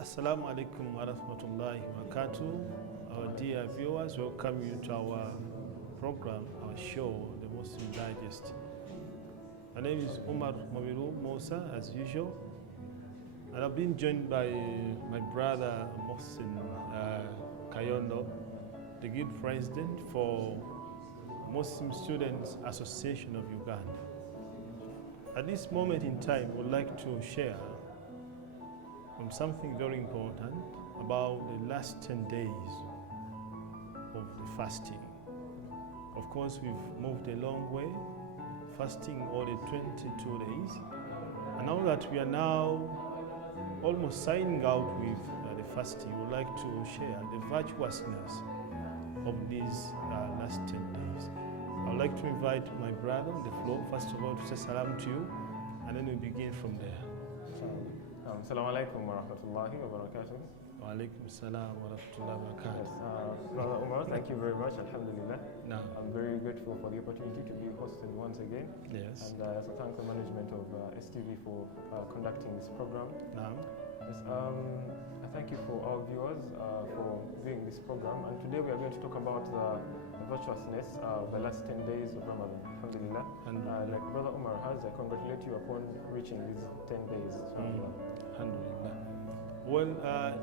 Assalamu alaikum wa rahmatullahi wa barakatuh. Our dear viewers, welcome you to our program, our show, the Muslim Digest. My name is Umar Mubiru, Musa, as usual. And I've been joined by my brother Muhsin, Kayondo, the good president for Muslim Students Association of Uganda. At this moment in time, we'd like to share something very important about the last 10 days of the fasting. Of course, we've moved a long way, fasting all the 22 days. And now that we are now almost signing out with the fasting, we'd like to share the virtuousness of these last 10 days. I would like to invite my brother on the floor, first of all, to say salam to you, and then we begin from there. Assalamu alaikum wa rahmatullahi wa barakatuh. Wa alaikum salam wa rahmatullahi wa barakatuh. Yes, Brother Umar, thank you very much, alhamdulillah. No. I'm very grateful for the opportunity to be hosted once again. Yes. And I also thank the management of STV for conducting this program. No. Yes, I thank you for our viewers for viewing this program. And today we are going to talk about the virtuousness of the last 10 days of Ramadan, alhamdulillah. And like Brother Umar has, I congratulate you upon reaching these 10 days. Alhamdulillah. Well,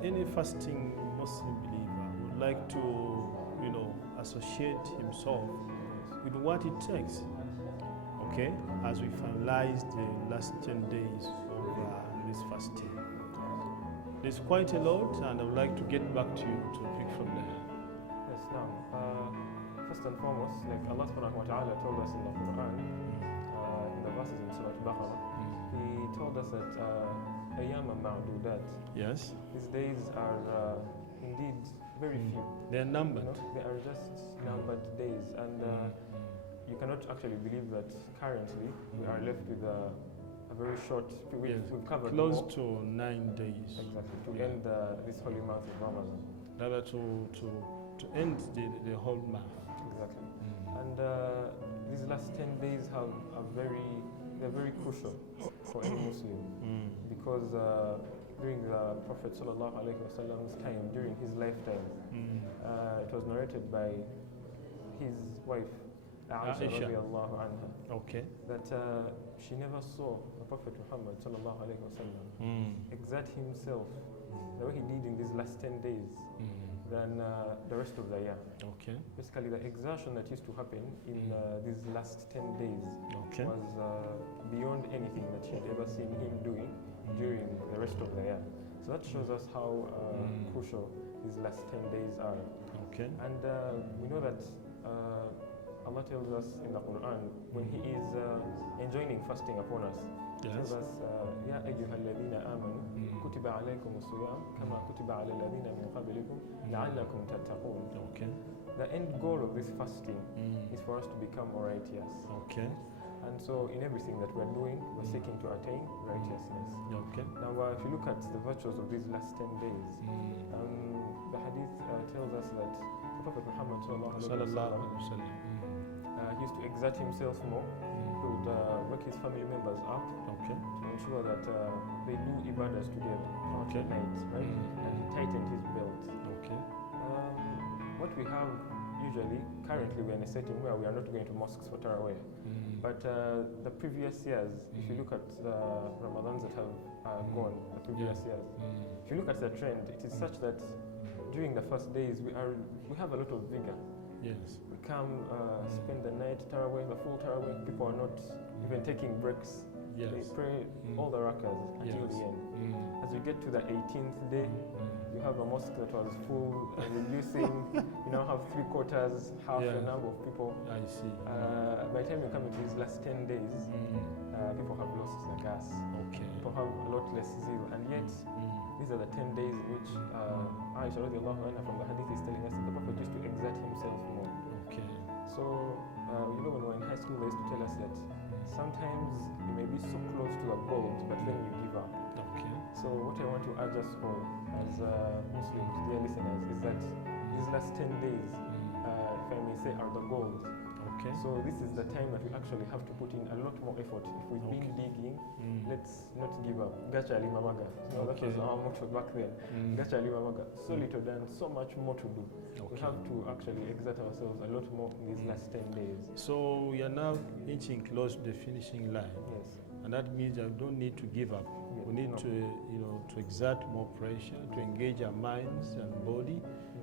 any fasting Muslim believer would like to, associate himself with what it takes, okay, as we finalize the last 10 days of this fasting. There's quite a lot, and I would like to get back to you to pick from there. Yes, now, first and foremost, like Allah subhanahu wa ta'ala told us in the Quran, in the verses in Surah Al-Baqarah, He told us that ayyama ma'dudat. Yes. These days are indeed very few. They are numbered. They are just numbered days, and you cannot actually believe that currently we are left with a very short. We've covered close to 9 days. Exactly, to end this holy month of Ramadan. Rather to end the whole month. Exactly. And these last 10 days they're very crucial for any Muslim because during the Prophet ﷺ's time, during his lifetime, it was narrated by his wife Aisha radiallahu anha, okay, that she never saw the Prophet Muhammad ﷺ exert himself the way he did in these last 10 days than the rest of the year. Okay. Basically, the exertion that used to happen in these last 10 days was beyond anything that she had ever seen him doing during the rest of the year. So that shows us how crucial these last 10 days are. Okay. And we know that Allah tells us in the Quran when He is enjoining fasting upon us. He tells us, يا أيها الذين آمنوا كتب عليكم الصيام كما كتب على الذين من قبلكم لعلكم تتقون. Okay. The end goal of this fasting is for us to become more righteous. Okay. And so in everything that we're doing, we're seeking to attain righteousness. Okay. Now, if you look at the virtues of these last 10 days, the hadith tells us that the Prophet Muhammad he used to exert himself more. He would wake his family members up to ensure that they do ibadahs together at night, right? And he tightened his belt. Okay. What we have usually, currently we're in a setting where we are not going to mosques for Tarawih. But the previous years, if you look at the Ramadans that have gone, the previous years, if you look at the trend, it is such that during the first days we have a lot of vigor. Yes. We come, spend the night Tarawih, the full Tarawih. People are not even taking breaks. Yes. They pray all the rakas until the end. As you get to the 18th day, you have a mosque that was full and reducing. You now have 3/4, half the number of people. I see. By the time you come into these last 10 days, people have lost the gas. Okay. People have a lot less zeal, and yet these are the 10 days in which Aisha radiallahu anha from the hadith is telling us that the Prophet used to exert himself more. Okay. So, when we were in high school, they used to tell us that sometimes you may be so close to the goal, but then you give up. Okay. So what I want to urge us all as Muslims, dear listeners, is that these last 10 days, if I may say, are the gold. Okay. Okay. So this is the time that we actually have to put in a lot more effort. If we've been digging, let's not give up. Gacha Limamaga. That was our motto back then. Gacha Limamaga. So little done, so much more to do. We have to actually exert ourselves a lot more in these last 10 days. So we are now inching close to the finishing line. Yes. And that means that we don't need to give up. We need to exert more pressure, to engage our minds and body,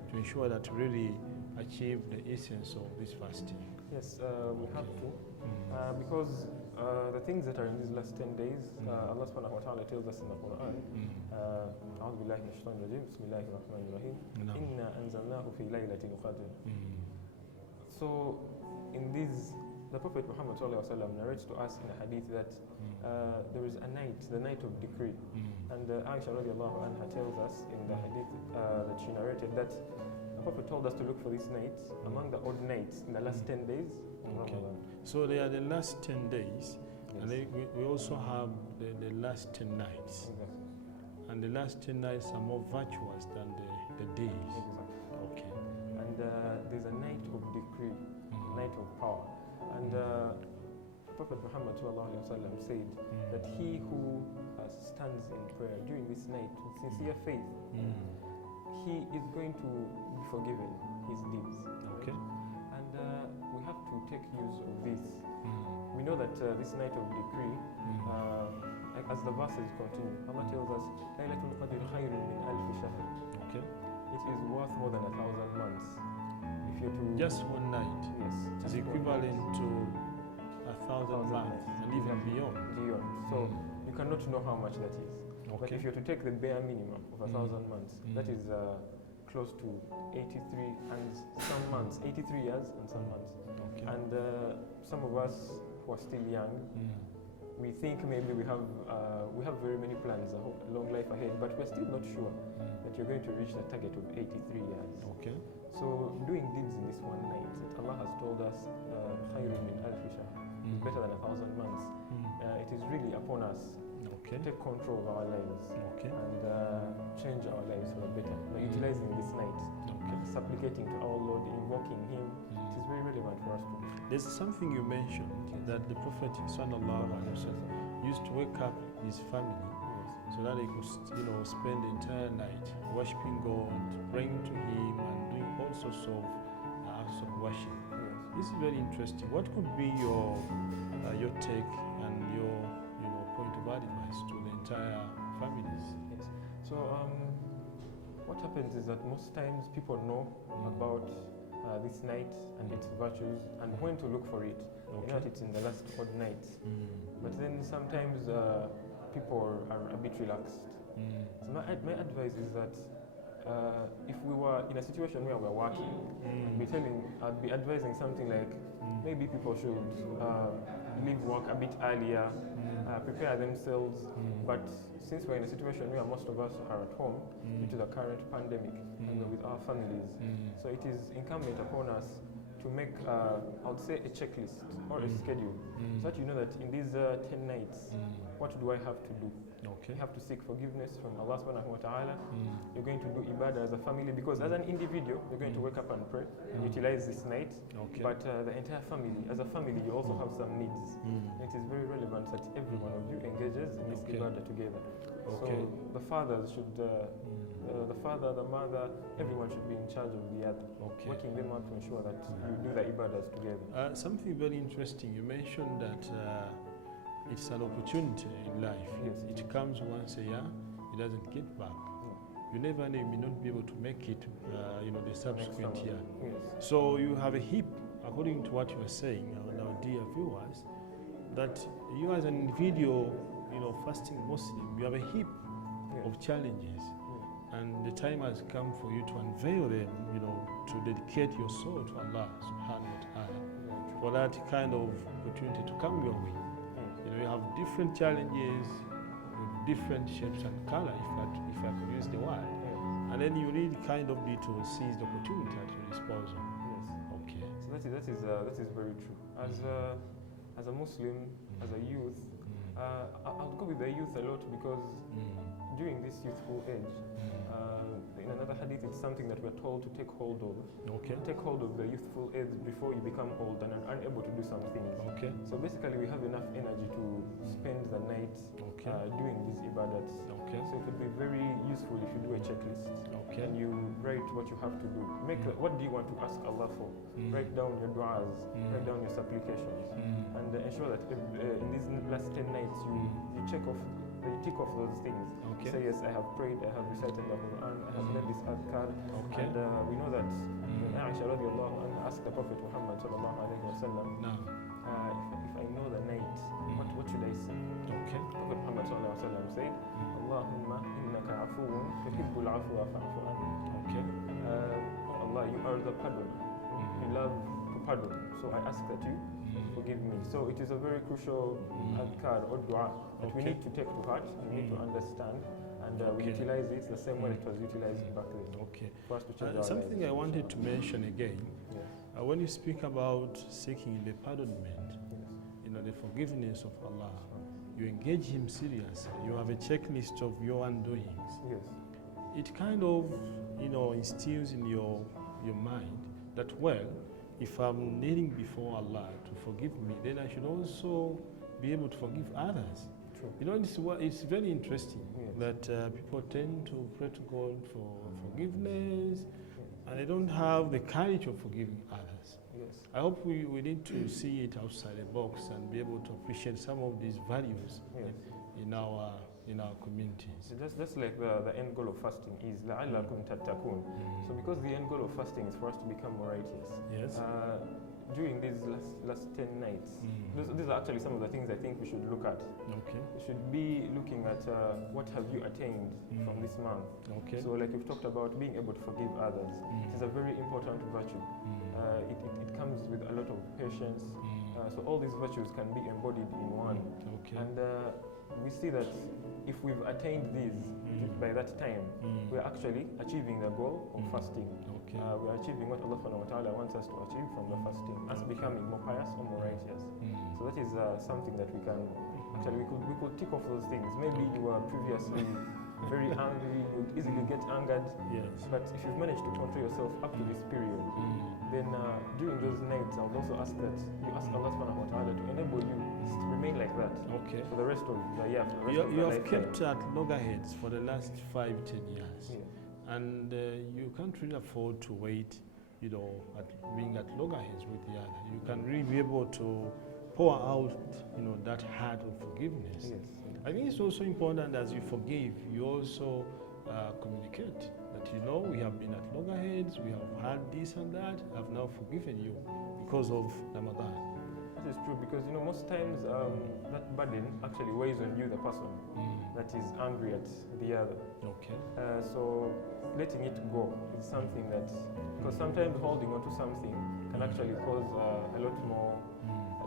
to ensure that we really achieve the essence of this fasting. Yes, we have to. Because the things that are in these last 10 days, Allah subhanahu wa ta'ala tells us in the Quran, أعوذ بالله من الشيطان الرجيم بسم الله الرحمن الرحيم إنا أنزلناه في ليلة القدر. So in these, the Prophet Muhammad narrates to us in a hadith that there is a night, the night of decree. And Aisha radiallahu anha tells us in the hadith that she narrated that the Prophet told us to look for this night among the odd nights in the last 10 days of Ramadan. So they are the last 10 days, and we also have the last 10 nights. Exactly. And the last 10 nights are more virtuous than the days. Exactly. Okay. And there's a night of decree, night of power. And Prophet Muhammad said that he who stands in prayer during this night with sincere faith, he is going to be forgiven his deeds. Okay. And we have to take use of this. We know that this night of decree, as the verses continue, Allah tells us, Laylatul Qadr khayrun min alfi shahr. Okay. It is worth more than 1,000 months. If you're to Just one night. Yes. It's equivalent to 1,000 months and even beyond. So you cannot know how much that is. Okay. But if you're to take the bare minimum of 1,000 months, that is close to 83 and some months, 83 years and some months. Okay. And some of us who are still young, we think maybe we have very many plans, a long life ahead, but we're still not sure that you're going to reach the target of 83 years. Okay. So doing deeds in this one night that Allah has told us, khayrun min alfi shahr, is better than 1,000 months. It is really upon us to take control of our lives and change our lives for the better. By utilizing this night, supplicating to our Lord, invoking Him, it is very relevant for us to do. There's something you mentioned that the Prophet used to wake up his family so that he could spend the entire night worshiping God, praying to Him, and doing all sorts of acts of worship. This is very interesting. What could be your take and your point of advice to the entire families? Yes. So what happens is that most times people know about this night and its virtues and when to look for it. You know that it's in the last odd nights. But then sometimes people are a bit relaxed. So my advice is that if we were in a situation where we're working, I'd be advising something like maybe people should leave work a bit earlier, prepare themselves. But since we're in a situation where most of us are at home due to the current pandemic and we're with our families, so it is incumbent upon us to make, I would say, a checklist or a schedule, so that you know that in these 10 nights, what do I have to do? You have to seek forgiveness from Allah subhanahu wa ta'ala. You're going to do ibadah as a family, because as an individual, you're going to wake up and pray and utilize this night. But the entire family, as a family, you also have some needs. It is very relevant that every one of you engages in this ibadah together. So the fathers should, the father, the mother, everyone should be in charge of the other, working them out to ensure that you do the ibadahs together. Something very interesting, you mentioned that it's an opportunity in life. It comes once a year, it doesn't get back. You never know, you may not be able to make it, the subsequent year. So you have a heap, according to what you were saying, our dear viewers, that you as an individual, fasting Muslim, you have a heap of challenges. And the time has come for you to unveil them, to dedicate your soul to Allah subhanahu wa ta'ala for that kind of opportunity to come your way. You have different challenges, different shapes and color, if I could use the word. And then you really kind of need to seize the opportunity at your disposal. So that is very true. As a Muslim, as a youth, I'll go with the youth a lot because during this youthful age, in another hadith, it's something that we're told to take hold of. Okay. Take hold of the youthful age before you become old and are unable to do some things. Okay. So basically, we have enough energy to spend the night doing these ibadats. Okay. So it would be very useful if you do a checklist. Okay. And you write what you have to do. What do you want to ask Allah for? Write down your du'as, write down your supplications, and ensure that in these last 10 nights you check off, you tick off those things. Okay. Say, yes, I have prayed, I have recited the Quran, I have made this adhkar. Okay. And we know that when Aisha radiallahu anha asked the Prophet Muhammad sallallahu alayhi wa sallam, if I know the night, what should I say? Okay. Prophet Muhammad sallallahu alayhi wa sallam said, Allahumma innaka afuun tuhibbul afwa fa'fu anni. Okay. Allah, you are the pardon. You love to pardon. So I ask that you forgive me. So it is a very crucial adhkar or dua that we need to take to heart, we need to understand, and we utilize it the same way it was utilized back then. Okay. For us to change our something lives. I wanted to mention again, Yes. when you speak about seeking the pardonment, the forgiveness of Allah, you engage Him seriously. You have a checklist of your undoings. Yes. It kind of, instills in your mind that, well, if I'm kneeling before Allah to forgive me, then I should also be able to forgive others. True. It's very interesting Yes. that people tend to pray to God for forgiveness, and they don't have the courage of forgiving others. Yes. I hope we need to see it outside the box and be able to appreciate some of these values in our communities. So that's like the end goal of fasting is لَعَلَّكُمْ تَتَّقُونَ. So because the end goal of fasting is for us to become more righteous. Yes. During these last 10 nights, these are actually some of the things I think we should look at. Okay. We should be looking at what have you attained from this month. Okay. So like we've talked about being able to forgive others. It is a very important virtue. It comes with a lot of patience. So all these virtues can be embodied in one. Okay. And we see that if we've attained these by that time, we're actually achieving the goal of fasting. Okay. We're achieving what Allah subhanahu wa ta'ala wants us to achieve from the fasting, us becoming more pious or more righteous. So that is something that we can, actually we could tick off those things. Maybe you were previously very angry, you would easily get angered. Yes. But if you've managed to control yourself up to this period, then during those nights, I would also ask that you ask Allah subhanahu wa ta'ala to enable you to remain like that for the rest of the year. For the rest of You the have lifetime. kept at loggerheads for the last 5-10 years. Yeah. And you can't really afford to wait, at being at loggerheads with the other. You can really be able to pour out, that heart of forgiveness. Yes. I think it's also important as you forgive, you also communicate that, we have been at loggerheads, we have had this and that, I've now forgiven you because of Ramadan. That is true because most times that burden actually weighs on you, the person that is angry at the other. Okay. So letting it go is something that, because sometimes holding on to something can actually cause a lot more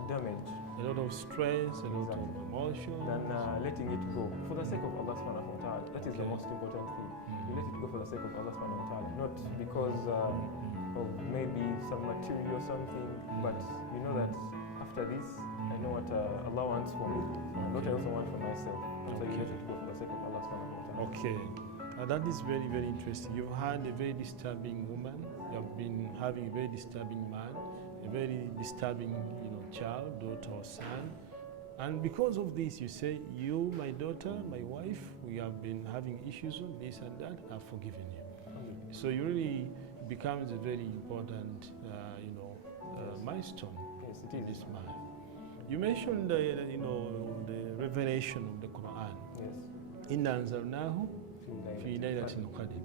damage. A lot of stress, a lot of emotion. Than letting it go for the sake of Allah subhanahu wa ta'ala. That is the most important thing. You let it go for the sake of Allah subhanahu wa ta'ala, not because of maybe some material or something, but you know that after this, I know what Allah wants for me and what I also want for myself. So you let it go for the sake of Allah subhanahu wa ta'ala. Okay. That is very, very interesting. You've had a very disturbing woman, you have been having a very disturbing man, a very disturbing child, daughter or son. And because of this, you say, you, my daughter, my wife, we have been having issues on this and that, I've forgiven you. So you really becomes a very important, milestone in this man. You mentioned, the revelation of the Quran. Yes. Inna anzalnahu fi laylatil qadr.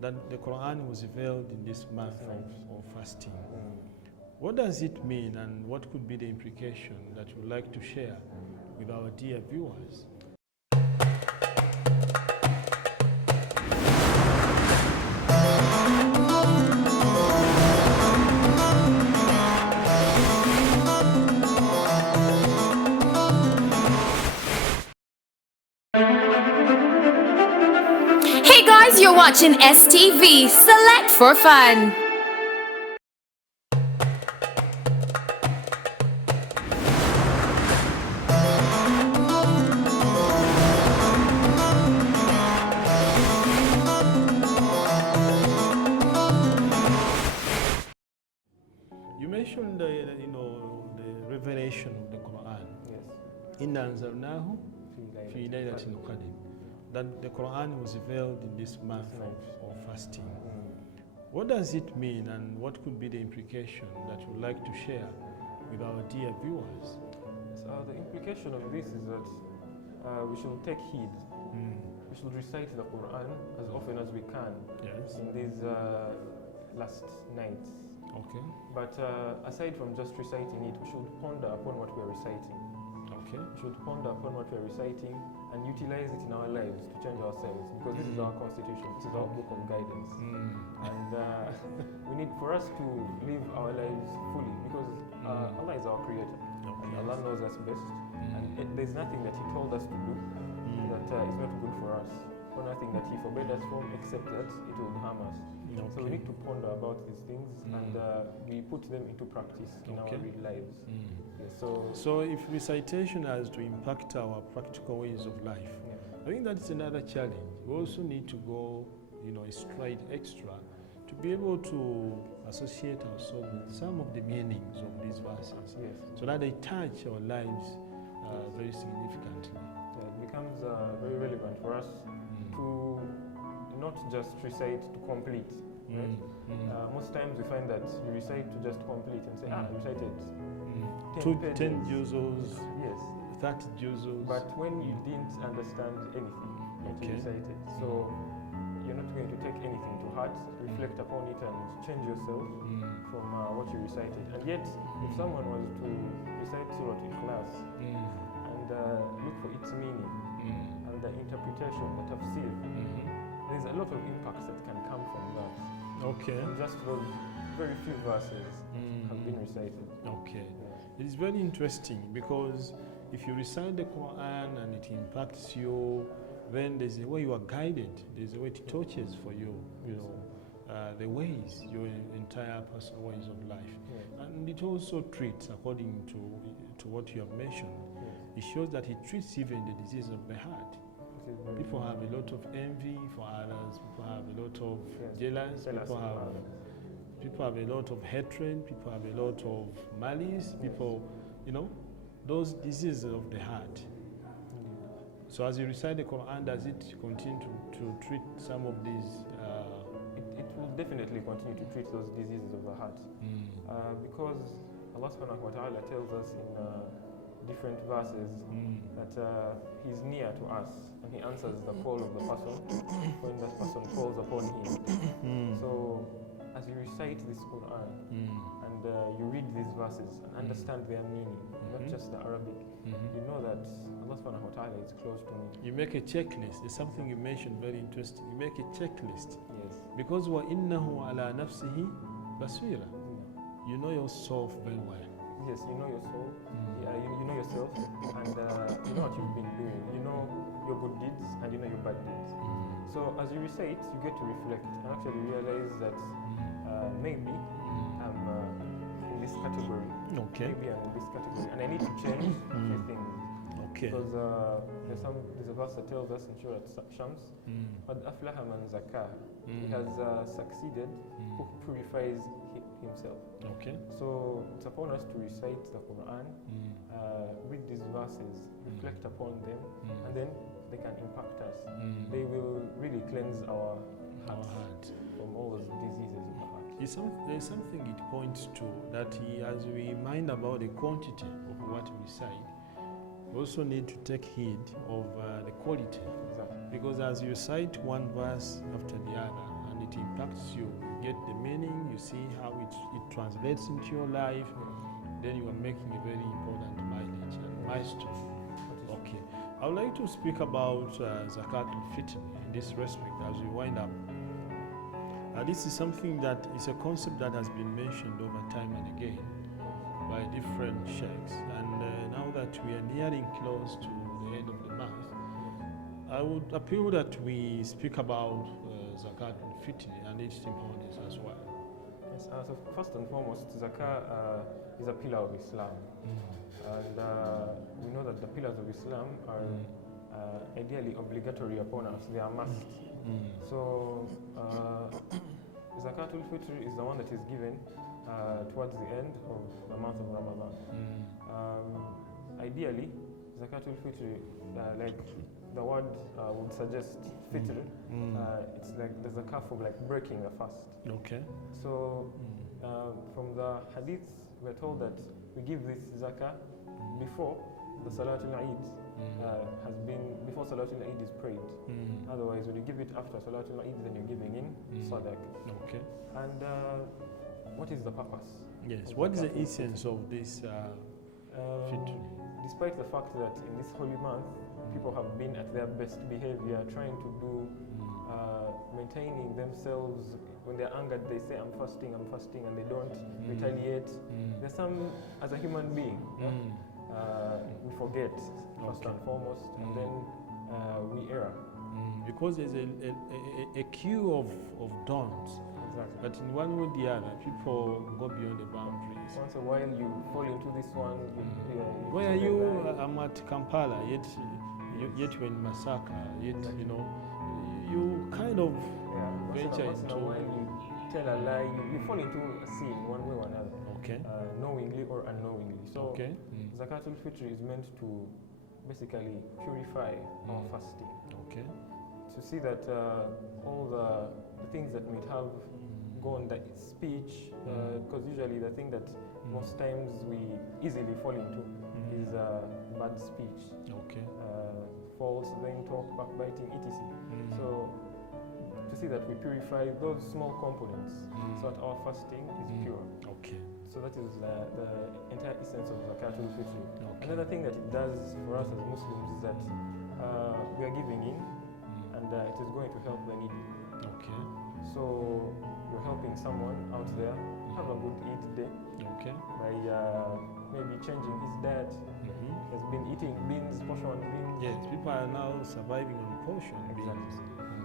That the Quran was revealed in this month of fasting. What does it mean, and what could be the implication that you would like to share with our dear viewers? Hey guys, you're watching STV. Select for fun. even the the revelation of the Quran. Yes. Inna anzalnahu في fi ليلة laylatil القدر. qadr. That the Quran was revealed in this month of fasting. What does it mean, and what could be the implication that you would like to share with our dear viewers? So the implication of this is that we should take heed. We should recite the Quran as often as we can Yes. in these last nights. Okay. But aside from just reciting it, we should ponder upon what we are reciting. Okay. We should ponder upon what we are reciting and utilize it in our lives to change ourselves, because this is our constitution, this is our book of guidance. And we need for us to live our lives fully, because Allah is our creator. And Allah knows us best. And there's nothing that He told us to do that is not good for us, or nothing that He forbade us from except that it will harm us. So we need to ponder about these things and we put them into practice in our real lives. Yes, So if recitation has to impact our practical ways of life, I think that's another challenge. We also need to go, a stride extra to be able to associate ourselves with some of the meanings of these verses, yes. so that they touch our lives very significantly. It becomes very relevant for us to not just recite to complete. Right? Most times we find that you recite to just complete and say, I recited 10 pages. 10 juzos, Yes. 30 juzos. But when you didn't understand anything that you recited, so you're not going to take anything to heart, reflect upon it and change yourself from what you recited. And yet, if someone was to recite Surah Ikhlas and look for its meaning and the interpretation, the tafsir, there's a lot of impacts that can come from that. Okay. Just those very few verses have been recited. Okay. Yeah. It is very interesting, because if you recite the Quran and it impacts you, then there's a way you are guided. There's a way it touches for you, the ways, your entire personal ways of life. Yeah. And it also treats, according to what you have mentioned, it shows that it treats even the disease of the heart. People have a lot of envy for others, people have a lot of jealous, people have a lot of hatred, people have a lot of malice, people, those diseases of the heart. So as you recite the Quran, does it continue to treat some of these? It will definitely continue to treat those diseases of the heart. Because Allah subhanahu wa ta'ala tells us in different verses that He's near to us and He answers the call of the person when that person calls upon Him. So as you recite this Quran and you read these verses and understand their meaning, not just the Arabic, you know that Allah subhanahu wa ta'ala is close to me. You make a checklist. There's something you mentioned very interesting. You make a checklist. Yes. Because وَإِنَّهُ عَلَى نَفْسِهِ بَصِيرًا. You know yourself very well. Yes, you know your soul, you know yourself, and you know what you've been doing. You know your good deeds and you know your bad deeds. So as you recite, you get to reflect and actually realize that maybe I'm in this category. Okay. Maybe I'm in this category, and I need to change a few things. Okay. Because there's a verse that tells us in Surah Shams, قَدْ أَفْلَحَ مَنْ زَكَّاهَا. He has succeeded who purifies himself. Okay. So it's upon us to recite the Quran, read these verses, reflect upon them, and then they can impact us. They will really cleanse our hearts from all those diseases of the heart. There's something it points to, that as we mind about the quantity of what we recite, we also need to take heed of the quality. Exactly. Because as you recite one verse after the other and it impacts you, you get the meaning, you see how it translates into your life, then you are making a very important mileage and milestone. Okay. I would like to speak about Zakat al-Fitr in this respect as we wind up. This is something that is a concept that has been mentioned over time and again by different sheikhs, and now that we are nearing close to the end of the month, I would appeal that we speak about Zakat al-Fitr and its importance as well. Yes, so first and foremost, Zakah is a pillar of Islam, and we know that the pillars of Islam are ideally obligatory upon us, they are must. So Zakah Zakatul Fitr is the one that is given towards the end of the month of Ramadan. Ideally, Zakatul Fitr, like the word would suggest, Fitr, it's like the zakah for like breaking the fast. Okay. So from the hadiths, we're told that we give this zakah before the Salatul Eid has been, before Salatul Eid is prayed. Otherwise, when you give it after Salatul Eid, then you're giving in sadaq. Okay. And what is the purpose? Yes. What is the essence of this fitr? Despite the fact that in this holy month, people have been at their best behavior, trying to do, maintaining themselves. When they're angered, they say, I'm fasting, and they don't retaliate. There's some, as a human being, we forget, first and foremost, and then we err. Because there's a queue of dawns. Exactly. But in one way or the other, people go beyond the boundaries. Once a while, you fall into this one. Where are you? I'm at Kampala, yet you're in Masaka, yet you kind of venture once in a while, you tell a lie. You fall into a sin one way or another. Okay. Knowingly or unknowingly. So, okay. Zakatul Fitr is meant to basically purify our fasting. Okay. To see that all the things that might have gone, that speech, because usually the thing that most times we easily fall into is bad speech. Okay. False, vain talk, backbiting, etc. So to see that we purify those small components so that our fasting is pure. Okay. So that is the entire essence of Zakatul Fitr. Okay. Another thing that it does for us as Muslims is that we are giving in, and it is going to help the needy. Okay. So you're helping someone out there have a good Eid day. Okay. By maybe changing his diet. He has been eating beans, portion beans. Yes, people are now surviving on portion beans.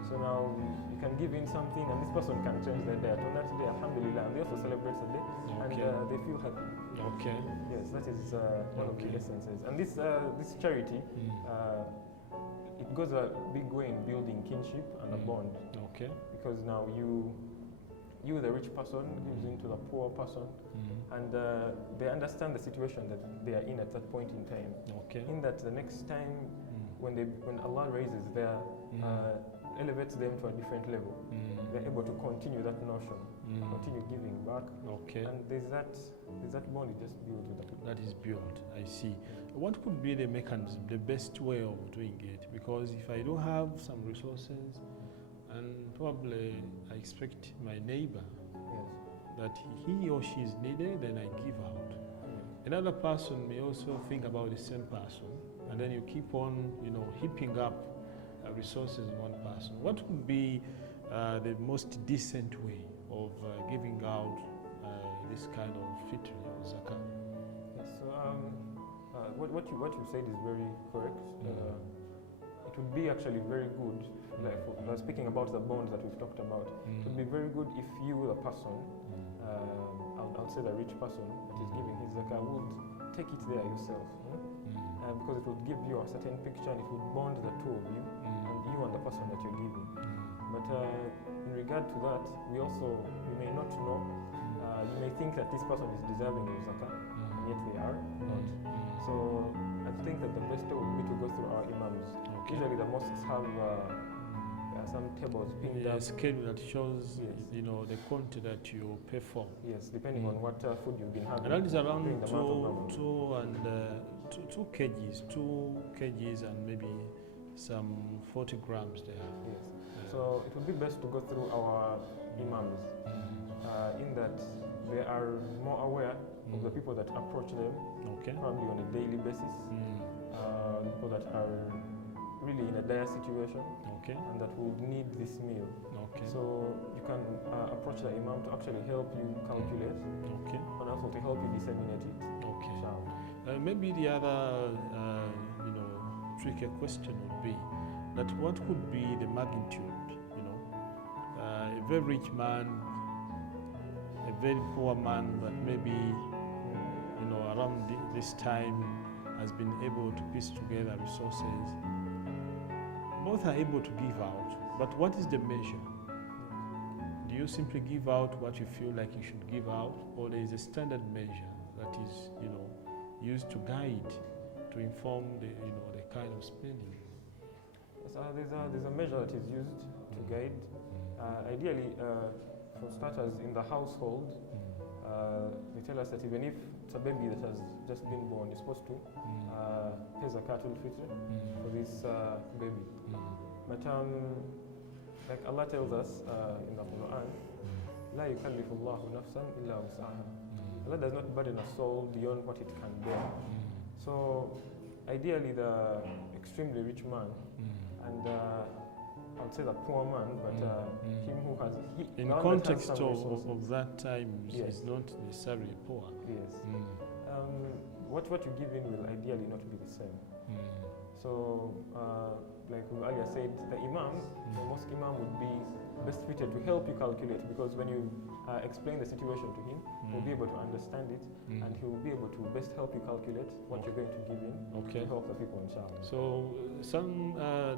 So now you can give in something, and this person can change their diet on that day. Alhamdulillah, and they also celebrate the day, and they feel happy. Okay. Yes, that is one of the essences. And this charity, it goes a big way in building kinship and a bond. Okay. Because now you, the rich person, gives into the poor person, and they understand the situation that they are in at that point in time. Okay. In that the next time, when Allah raises their elevates them to a different level, they're able to continue that notion, continue giving back. Okay. And there's that bond it just builds with the people. That is built. I see. What could be the mechanism, the best way of doing it? Because if I don't have some resources, and probably I expect my neighbor that he or she is needed, then I give out. Another person may also think about the same person, and then you keep on, heaping up resources in one person. What would be the most decent way of giving out this kind of fitr or zakah? Yes. So what you said is very correct. It would be actually very good. Like speaking about the bonds that we've talked about, it would be very good if you, the person, I'll say the rich person that is giving his zakah, would take it there yourself. Because it would give you a certain picture, and it would bond the two of you, and you and the person that you're giving. But in regard to that, you may not know, you may think that this person is deserving of zakah, and yet they are not. So I think that the best way would be to go through our imams. Okay. Usually the mosques have some tables pinned up. A schedule that shows, the quantity that you pay for. Yes, depending on what food you've been having. And that is around during the month of Ramadan. 2 kgs and maybe some 40 grams there. Yes. So it would be best to go through our imams in that they are more aware of the people that approach them, probably on a daily basis, people that are really in a dire situation, and that would need this meal. So you can approach the imam to actually help you calculate, and also to help you disseminate it. Maybe the other, tricky question would be that what could be the magnitude? A very rich man, a very poor man, but maybe around this time has been able to piece together resources. Both are able to give out, but what is the measure? do you simply give out what you feel like you should give out, or there is a standard measure that is, used to guide, to inform the kind of spending? There's a measure that is used to guide. Ideally, for starters, in the household, they tell us that even if it's a baby that has just been born, you're supposed to pay zakatul fitr for this baby. But like Allah tells us in the Quran, لا يكلف الله نفسا إلا وسعها. Allah does not burden a soul beyond what it can bear. So ideally, the extremely rich man and I would say the poor man, but him who has in context of that time, is not necessarily poor. Yes. What you give in will ideally not be the same. So, like we earlier said, the mosque imam would be best fitted to help you calculate, because when you explain the situation to him, he'll be able to understand it, and he will be able to best help you calculate what you're going to give in to help the people, inshallah. So,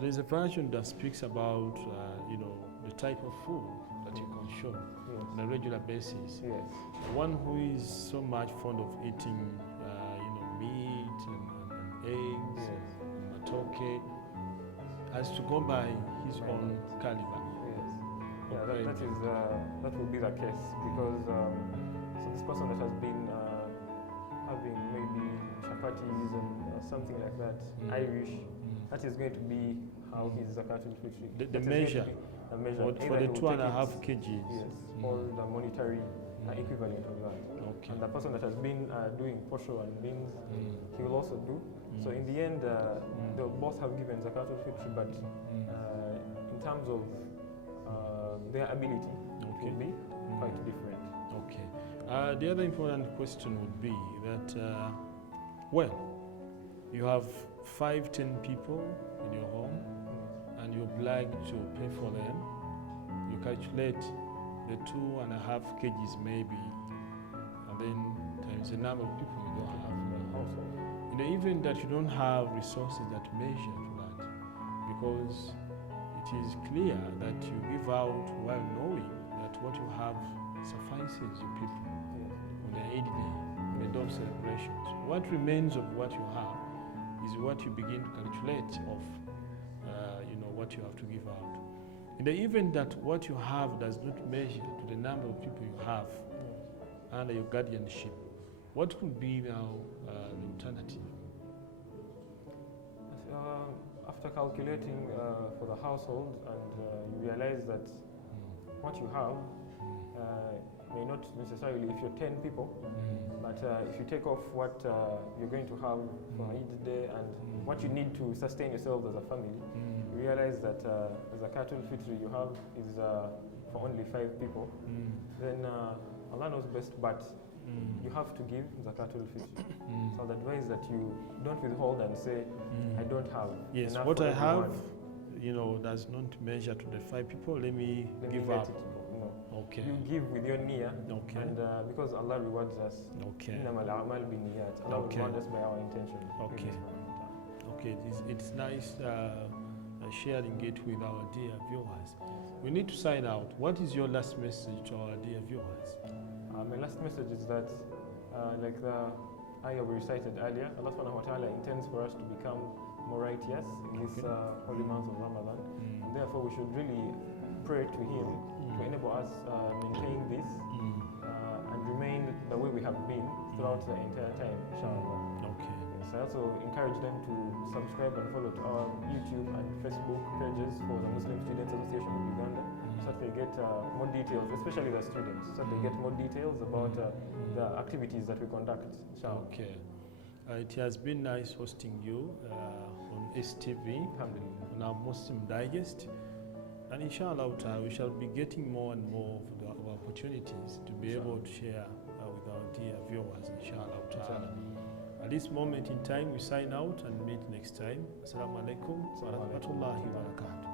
there's a version that speaks about, the type of food that you consume on a regular basis. Yes. One who is so much fond of eating, meat and eggs, matoke, has to go by his own caliber. Yes. Yeah, that will be the case, because so this person that has been having maybe chapatis and something like that, Irish, that is going to be how his zakatul fitr. The measure. For the 2.5 kgs. Yes, or the monetary equivalent of that. Okay. And the person that has been doing posho and beans, he will also do. So in the end, they'll both have given zakatul fitr, but in terms of their ability, it will be quite different. Okay. The other important question would be that, you have 5-10 people in your home, and you're obliged to pay for them. You calculate the 2.5 kgs maybe, and then times the number of people you don't have in the household. In the event that you don't have resources that measure to that, because it is clear that you give out while knowing that what you have suffices your people on their Eid day, on the day of celebrations. What remains of what you have is what you begin to calculate of what you have to give out. In the event that what you have does not measure to the number of people you have under your guardianship, what could be now the alternative? After calculating for the household, and you realize that what you have may not necessarily, if you're 10 people, but if you take off what you're going to have for Eid day and what you need to sustain yourselves as a family, you realize that the zakatul fitr you have is for only 5 people, then Allah knows best, but you have to give zakatul fitr. So the advice that you don't withhold and say, I don't have. Yes, what I have, does not measure to the 5 people, let me give up. Okay. You give with your niyyah, and because Allah rewards us. Okay. Allah rewards us by our intention. Okay. Okay, it's nice sharing it with our dear viewers. We need to sign out. What is your last message to our dear viewers? My last message is that, like the ayah we recited earlier, Allah subhanahu wa ta'ala intends for us to become more righteous in this holy month of Ramadan. And therefore, we should really pray to Him to enable us maintain this and remain the way we have been throughout the entire time, inshallah. Okay. Yes, I also encourage them to subscribe and follow to our YouTube and Facebook pages for the Muslim Students Association of Uganda, so that they get more details, especially the students, so that they get more details about the activities that we conduct, inshallah. Okay. It has been nice hosting you on STV, on our Muslim Digest. And inshallah, we shall be getting more and more of the opportunities to be able to share with our dear viewers, inshallah. At this moment in time, we sign out and meet next time. Assalamu alaikum wa rahmatullahi wa barakatuh.